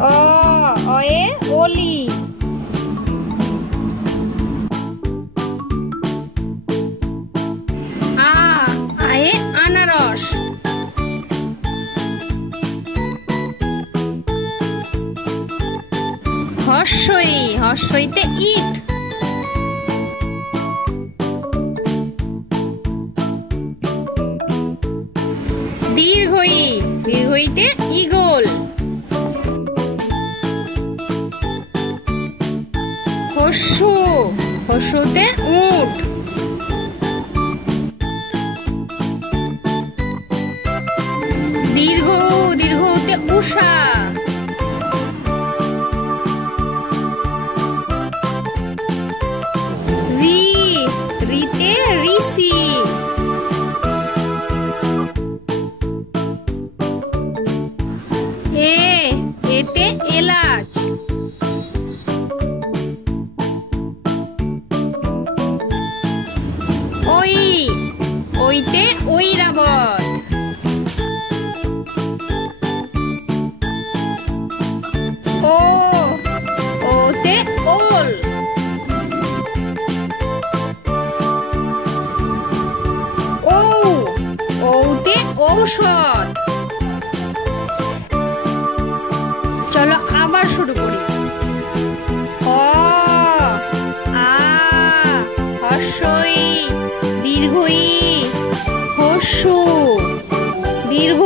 অয়ে অলি। আয়ে আনারস। হর্ষইতে ইট। দীর্ঘইতে ঈগল। হর্ষতে উট। দীর্ঘতে উষা। রিতে ঋষি। এতে এলাচ। ওইতে ঐরাবত। ওতে ওল। ওতে ঔষধ। চলো আবার শুরু করি। হর্ষই দীর্ঘই হর্ষু দীর্ঘ।